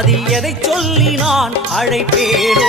அதில் எதை சொல்லி நான் அழைப்பேனோ?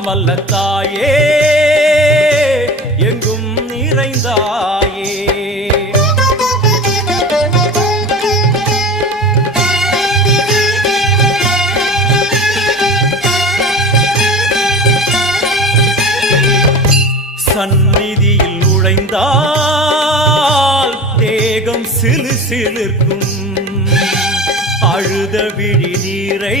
எல்லாம் வல்ல தாயே எங்கும் நிறைந்தாயே. சந்நிதியில் நுழைந்தால் தேகம் சிலு சிலிருக்கும். அழுத விழி நீரை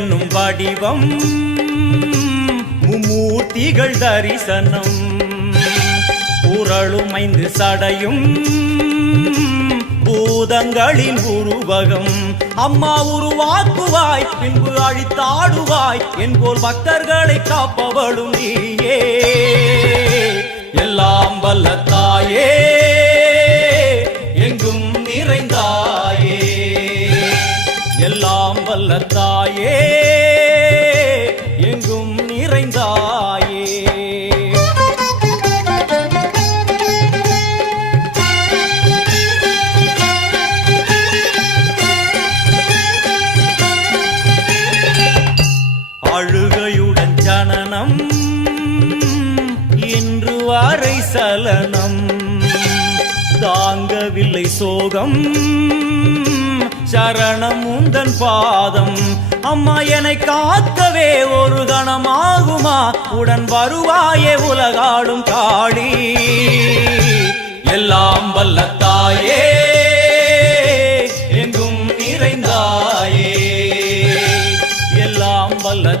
என்னும் வடிவம் மும்மூர்த்திகள் தரிசனம் புரளும் சடையும் பூதங்களின் உருவகம். அம்மா உருவாக்குவாய் பின்பு அழித்தாடுவாய் என்போல் பக்தர்களை காப்பவளும் நீயே. எல்லாம் வல்ல தாயே எங்கும் நிறைந்தாயே. எல்லாம் வல்ல தாயே சோகம். சரணம் உந்தன் பாதம். அம்மா என்னை காக்கவே ஒரு கணமாகுமா? உடன் வருவாயே உலகாடும் காளி. எல்லாம் வல்லத்தாயே தாயே எங்கும் நிறைந்தாயே. எல்லாம் வல்ல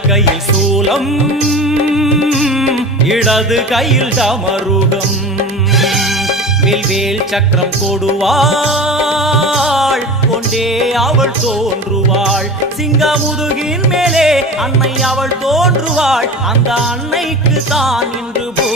கையில் சூலம் இடது கையில் தமருகம். வில்வேல் சக்கரம் கொடுவாள் கொண்டே அவள் தோன்றுவாள். சிங்கமுதுகின் மேலே அன்னை அவள் தோன்றுவாள். அந்த அன்னைக்கு தான் இன்று போ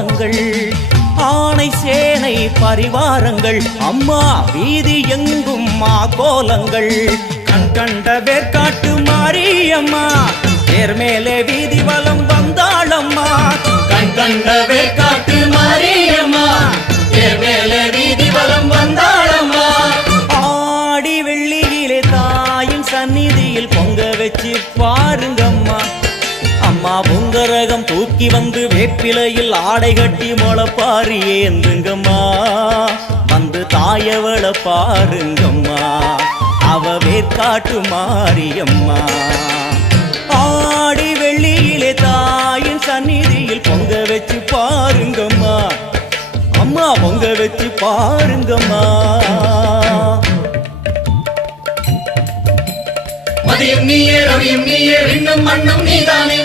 கோலங்கள் ஆணை சேனை பரிவாரங்கள் அம்மா வீதி எங்கும் மா கோலங்கள் கண் கண்ட வேர்காட்டு மாரியம்மா தேர் மேலே வீதி வலம் வந்தாளம்மா. கண் கண்ட வேப்பிலையில் ஆடை கட்டி முளப்பாரி ஏந்துங்கம்மா. வந்து தாயவள பாருங்கம்மா. அவ வேற்காட்டு மாரியம்மா. ஆடி வெள்ளியிலே தாயின் சந்நிதியில் பொங்க வச்சு பாருங்கம்மா. அம்மா பொங்க வச்சு பாருங்கம்மா. மதியம் நீயே ரவியும் நீயே விண்ணும் மண்ணும் நீதானே.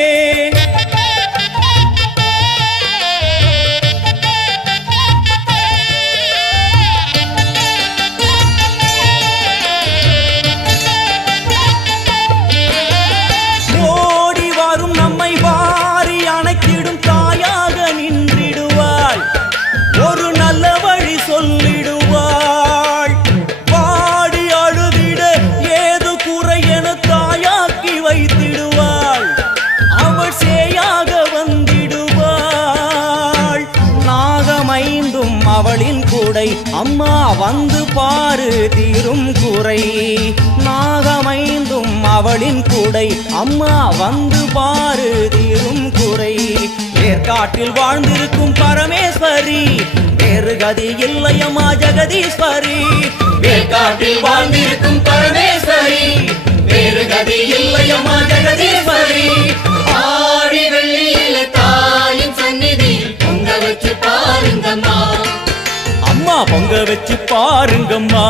அம்மா வந்து பாரு தீரும் குறை நாகமைந்தும் அவளின் கூடை. அம்மா வந்து பாரு தீரும் குறை ஏற்காட்டில் வாழ்ந்திருக்கும் பரமேஸ்வரி வேறு கதி இல்லையம்மா ஜெகதீஸ்வரி. ஏற்காட்டில் வாழ்ந்திருக்கும் பரமேஸ்வரி வேறு கதி இல்லையம்மா ஜெகதீஸ்வரி. ஆடி வெள்ளியில தாயின் சந்நிதி பொங்க வச்சு பாருங்கம்மா. பொங்க வச்சு பாருங்கம்மா.